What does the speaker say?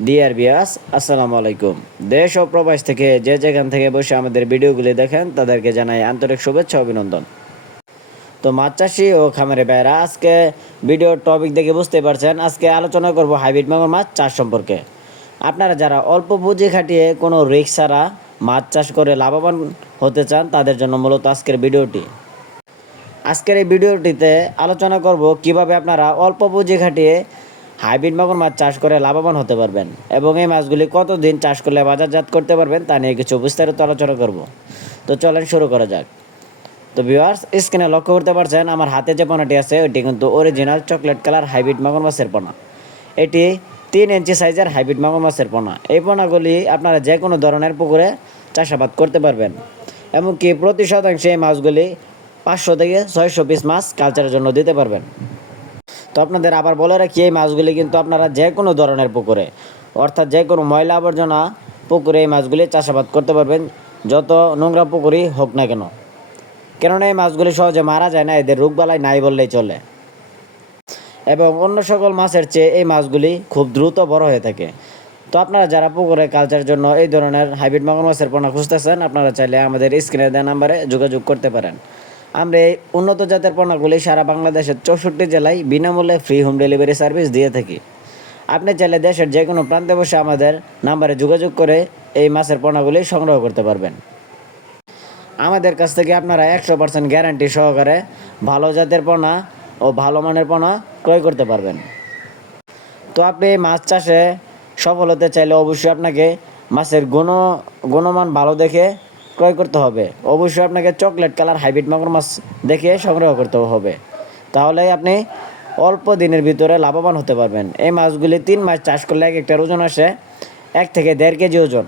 Dear viewers, আসসালামু আলাইকুম। দেশ ও প্রবাস থেকে যে যেখান থেকে বসে আমাদের ভিডিওগুলি দেখেন তাদেরকে জানাই আন্তরিক শুভেচ্ছা অভিনন্দন। তো মাছ চাষি ও খামারে ভাইরা, আজকে ভিডিওর টপিক দেখে বুঝতে পারছেন, আজকে আলোচনা করব হাইব্রিড মাগুর মাছ চাষ সম্পর্কে। আপনারা যারা অল্প পুঁজি খাটিয়ে কোনো রিস্ক ছাড়া মাছ চাষ করে লাভবান হতে চান তাদের জন্য মূলত আজকের ভিডিওটি। আজকের এই ভিডিওটিতে আলোচনা করব কিভাবে আপনারা অল্প পুঁজি খাটিয়ে হাইব্রিড মাগুর মাছ চাষ করে লাভবান হতে পারবেন এবং এই মাছগুলি কতদিন চাষ করলে বাজারজাত করতে পারবেন তা নিয়ে কিছু বিস্তারিত আলোচনা করব। তো চলেন শুরু করা যাক। তো ভিউয়ার্স, স্ক্রিনে লক্ষ্য করতে পারছেন আমার হাতে যে পোনাটি আছে ওইটি কিন্তু অরিজিনাল চকলেট কালার হাইব্রিড মাগুর মাছের পোনা। এটি 3 ইঞ্চি সাইজের হাইব্রিড মাগুর মাছের পোনা। এই পোনাগুলি আপনারা যে কোনো ধরনের পুকুরে চাষাবাদ করতে পারবেন। এমনকি প্রতি শতাংশে এই মাছগুলি 500 থেকে 600 পিস মাছ কালচারের জন্য দিতে পারবেন। তো আপনাদের আবার বলে রাখি, এই মাছগুলি কিন্তু আপনারা যে কোনো ধরনের পুকুরে, অর্থাৎ যে কোনো ময়লা আবর্জনা পুকুরে এই মাছগুলি চাষাবাদ করতে পারবেন, যত নোংরা পুকুরই হোক না কেন। কেননা এই মাছগুলি সহজে মারা যায় না, এদের রোগবালাই নাই বললেই চলে। এবং অন্য সকল মাছের চেয়ে এই মাছগুলি খুব দ্রুত বড় হয়ে থাকে। তো আপনারা যারা পুকুরে কালচারের জন্য এই ধরনের হাইব্রিড মাগুর মাছের পোনা খুঁজতেছেন, আপনারা চাইলে আমাদের স্ক্রিনে দেওয়া নাম্বারে যোগাযোগ করতে পারেন। আমরা এই উন্নত জাতের পোনাগুলি সারা বাংলাদেশের 64 জেলায় বিনামূল্যে ফ্রি হোম ডেলিভারি সার্ভিস দিয়ে থাকি। আপনি চাইলে দেশের যে কোনো প্রান্তে বসে আমাদের নাম্বারে যোগাযোগ করে এই মাছের পোনাগুলি সংগ্রহ করতে পারবেন। আমাদের কাছ থেকে আপনারা 100% গ্যারান্টি সহকারে ভালো জাতের পোনা ও ভালো মানের পোনা ক্রয় করতে পারবেন। তো আপনি মাছ চাষে সফল হতে চাইলে অবশ্যই আপনাকে মাছের গুণমান ভালো দেখে ক্রয় করতে হবে। অবশ্যই আপনাকে চকলেট কালার হাইব্রিড মাগুর মাছ দেখে সংগ্রহ করতে হবে, তাহলে আপনি অল্প দিনের ভিতরে লাভবান হতে পারবেন। এই মাছগুলি 3 মাস চাষ করলে এক একটার ওজন আসে 1 থেকে 1.5 কেজি ওজন।